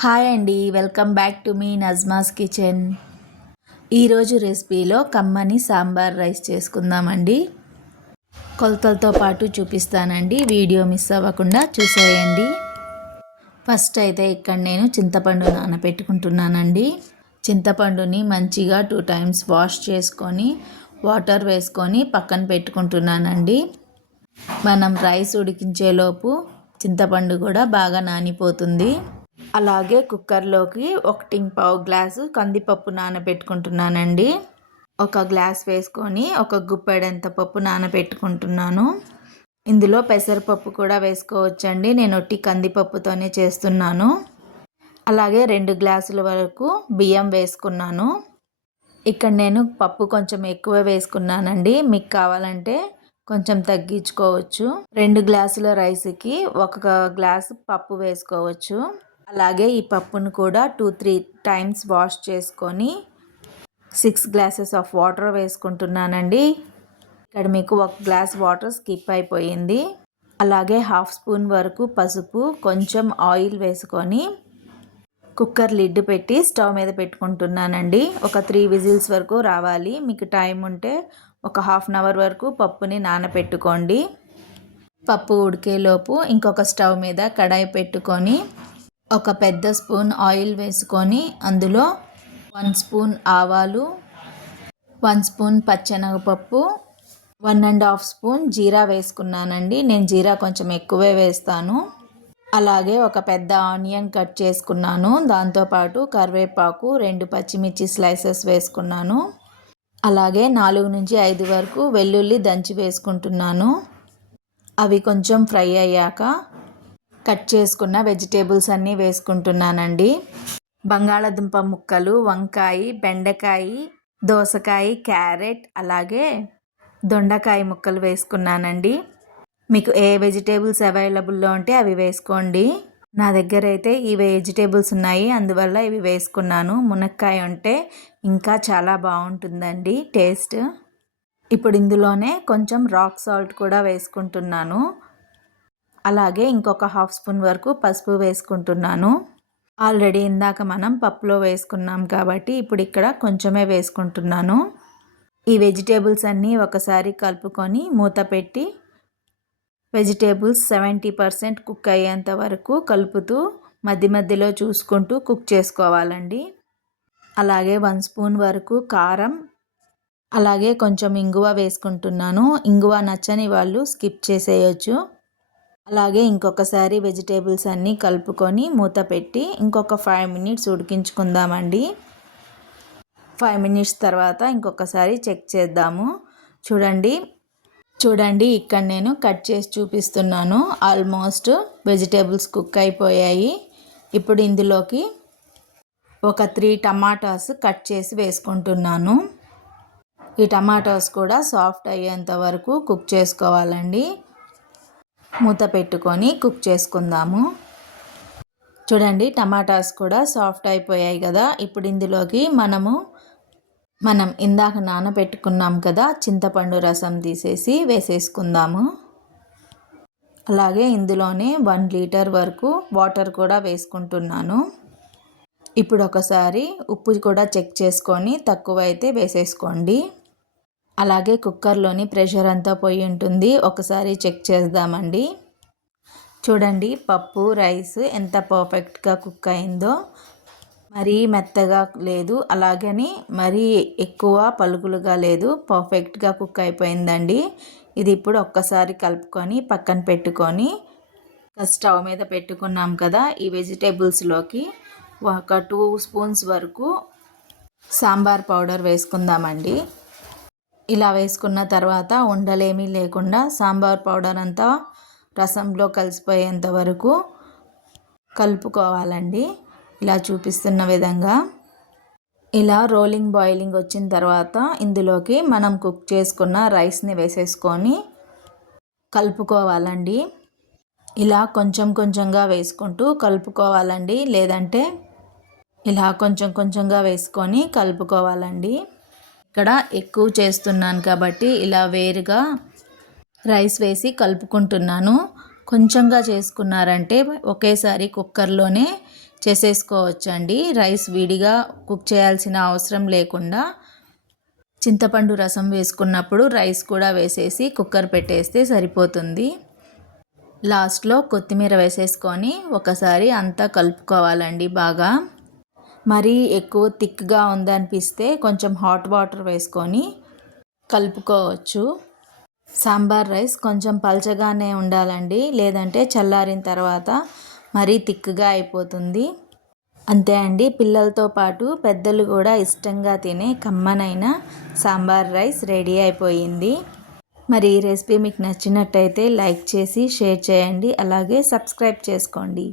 Hi అండి, welcome back to మీ Najma's kitchen. ఈరోజు రెసిపీలో కమ్మని సాంబార్ రైస్ చేసుకుందామండి. కొలతలతో పాటు చూపిస్తానండి, వీడియో మిస్ అవ్వకుండా చూసేయండి. ఫస్ట్ అయితే ఇక్కడ నేను చింతపండు నానబెట్టుకుంటున్నానండి. చింతపండుని మంచిగా 2 times వాష్ చేసుకొని వాటర్ వేసుకొని పక్కన పెట్టుకుంటున్నానండి. మనం రైస్ ఉడికించేలోపు చింతపండు కూడా బాగా నానిపోతుంది. అలాగే కుక్కర్లోకి 1.5 గ్లాసు కందిపప్పు నానబెట్టుకుంటున్నానండి. 1 గ్లాస్ వేసుకొని 1 గుప్పెడంత పప్పు నానబెట్టుకుంటున్నాను. ఇందులో పెసరపప్పు కూడా వేసుకోవచ్చండి, నేను ఒట్టి కందిపప్పుతోనే చేస్తున్నాను. అలాగే 2 గ్లాసుల వరకు బియ్యం వేసుకున్నాను. ఇక్కడ నేను పప్పు కొంచెం ఎక్కువ వేసుకున్నానండి, మీకు కావాలంటే కొంచెం తగ్గించుకోవచ్చు. 2 గ్లాసుల రైస్కి 1 గ్లాసు పప్పు వేసుకోవచ్చు. అలాగే ఈ పప్పును కూడా 2-3 times వాష్ చేసుకొని 6 glasses ఆఫ్ వాటర్ వేసుకుంటున్నానండి. ఇక్కడ మీకు 1 గ్లాస్ వాటర్ స్కిప్ అయిపోయింది. అలాగే 1/2 స్పూన్ వరకు పసుపు, కొంచెం ఆయిల్ వేసుకొని కుక్కర్ లిడ్ పెట్టి స్టవ్ మీద పెట్టుకుంటున్నానండి. ఒక 3 విజిల్స్ వరకు రావాలి. మీకు టైం ఉంటే ఒక 1/2 hour వరకు పప్పుని నానపెట్టుకోండి. పప్పు ఉడికేలోపు ఇంకొక స్టవ్ మీద కడాయి పెట్టుకొని ఒక పెద్ద స్పూన్ ఆయిల్ వేసుకొని అందులో 1 స్పూన్ ఆవాలు, 1 స్పూన్ పచ్చెనగపప్పు, 1.5 స్పూన్ జీరా వేసుకున్నానండి. నేను జీరా కొంచెం ఎక్కువే వేస్తాను. అలాగే ఒక పెద్ద ఆనియన్ కట్ చేసుకున్నాను. దాంతోపాటు కరివేపాకు, 2 పచ్చిమిర్చి స్లైసెస్ వేసుకున్నాను. అలాగే 4-5 వరకు వెల్లుల్లి దంచి వేసుకుంటున్నాను. అవి కొంచెం ఫ్రై అయ్యాక కట్ చేసుకున్న వెజిటేబుల్స్ అన్నీ వేసుకుంటున్నానండి. బంగాళదుంప ముక్కలు, వంకాయ, బెండకాయ, దోసకాయ, క్యారెట్, అలాగే దొండకాయ ముక్కలు వేసుకున్నానండి. మీకు ఏ వెజిటేబుల్స్ అవైలబుల్లో ఉంటే అవి వేసుకోండి. నా దగ్గర అయితే ఈ వెజిటేబుల్స్ ఉన్నాయి, అందువల్ల ఇవి వేసుకున్నాను. మునక్కాయ ఉంటే ఇంకా చాలా బాగుంటుందండి టేస్ట్. ఇప్పుడు ఇందులోనే కొంచెం రాక్ సాల్ట్ కూడా వేసుకుంటున్నాను. అలాగే ఇంకొక 1/2 స్పూన్ వరకు పసుపు వేసుకుంటున్నాను. ఆల్రెడీ ఇందాక మనం పప్పులో వేసుకున్నాం కాబట్టి ఇప్పుడు ఇక్కడ కొంచెమే వేసుకుంటున్నాను. ఈ వెజిటేబుల్స్ అన్నీ ఒకసారి కలుపుకొని మూత పెట్టి వెజిటేబుల్స్ 70% కుక్ అయ్యేంత వరకు కలుపుతూ మధ్య మధ్యలో చూసుకుంటూ కుక్ చేసుకోవాలండి. అలాగే 1 స్పూన్ వరకు కారం, అలాగే కొంచెం ఇంగువ వేసుకుంటున్నాను. ఇంగువ నచ్చని వాళ్ళు స్కిప్ చేసేయచ్చు. అలాగే ఇంకొకసారి వెజిటేబుల్స్ అన్నీ కలుపుకొని మూత పెట్టి ఇంకొక 5 minutes ఉడికించుకుందామండి. 5 minutes తర్వాత ఇంకొకసారి చెక్ చేద్దాము. చూడండి ఇక్కడ నేను కట్ చేసి చూపిస్తున్నాను. ఆల్మోస్ట్ వెజిటేబుల్స్ కుక్ అయిపోయాయి. ఇప్పుడు ఇందులోకి ఒక 3 టమాటాస్ కట్ చేసి వేసుకుంటున్నాను. ఈ టమాటాస్ కూడా సాఫ్ట్ అయ్యేంత వరకు కుక్ చేసుకోవాలండి. మూత పెట్టుకొని కుక్ చేసుకుందాము. చూడండి టమాటాస్ కూడా సాఫ్ట్ అయిపోయాయి కదా. ఇప్పుడు ఇందులోకి మనం ఇందాక నానబెట్టుకున్నాం కదా చింతపండు రసం తీసేసి వేసేసుకుందాము. అలాగే ఇందులోనే 1 లీటర్ వరకు వాటర్ కూడా వేసుకుంటున్నాను. ఇప్పుడు ఒకసారి ఉప్పు కూడా చెక్ చేసుకొని తక్కువైతే వేసేసుకోండి. అలాగే కుక్కర్లోని ప్రెషర్ అంతా పోయి ఉంటుంది, ఒకసారి చెక్ చేద్దామండి. చూడండి పప్పు రైస్ ఎంత పర్ఫెక్ట్గా కుక్ అయిందో. మరీ మెత్తగా లేదు, అలాగని మరీ ఎక్కువ పలుకులుగా లేదు, పర్ఫెక్ట్గా కుక్ అయిపోయిందండి. ఇది ఇప్పుడు ఒక్కసారి కలుపుకొని పక్కన పెట్టుకొని స్టవ్ మీద పెట్టుకున్నాం కదా, ఈ వెజిటేబుల్స్లోకి ఒక 2 స్పూన్స్ వరకు సాంబార్ పౌడర్ వేసుకుందామండి. ఇలా వేసుకున్న తర్వాత ఉండలేమీ లేకుండా సాంబార్ పౌడర్ అంతా రసంలో కలిసిపోయేంత వరకు కలుపుకోవాలండి. ఇలా చూపిస్తున్న విధంగా ఇలా రోలింగ్ బాయిలింగ్ వచ్చిన తర్వాత ఇందులోకి మనం కుక్ చేసుకున్న రైస్ని వేసేసుకొని కలుపుకోవాలండి. ఇలా కొంచెం కొంచెంగా వేసుకుంటూ కలుపుకోవాలండి, లేదంటే ఇలా కొంచెం కొంచెంగా వేసుకొని కలుపుకోవాలండి. ఇక్కడ ఎక్కువ చేస్తున్నాను కాబట్టి ఇలా వేరుగా రైస్ వేసి కలుపుకుంటున్నాను. కొంచెంగా చేసుకున్నారంటే ఒకేసారి కుక్కర్లోనే చేసేసుకోవచ్చండి. రైస్ విడిగా కుక్ చేయాల్సిన అవసరం లేకుండా చింతపండు రసం వేసుకున్నప్పుడు రైస్ కూడా వేసేసి కుక్కర్ పెట్టేస్తే సరిపోతుంది. లాస్ట్లో కొత్తిమీర వేసేసుకొని ఒకసారి అంతా కలుపుకోవాలండి బాగా. మరీ ఎక్కువ థిక్గా ఉందనిపిస్తే కొంచెం హాట్ వాటర్ వేసుకొని కలుపుకోవచ్చు. సాంబార్ రైస్ కొంచెం పల్చగానే ఉండాలండి, లేదంటే చల్లారిన తర్వాత మరీ థిక్గా అయిపోతుంది. అంతే అండి, పిల్లలతో పాటు పెద్దలు కూడా ఇష్టంగా తినే కమ్మనైన సాంబార్ రైస్ రెడీ అయిపోయింది. మరి ఈ రెసిపీ మీకు నచ్చినట్టయితే లైక్ చేసి షేర్ చేయండి, అలాగే సబ్స్క్రైబ్ చేసుకోండి.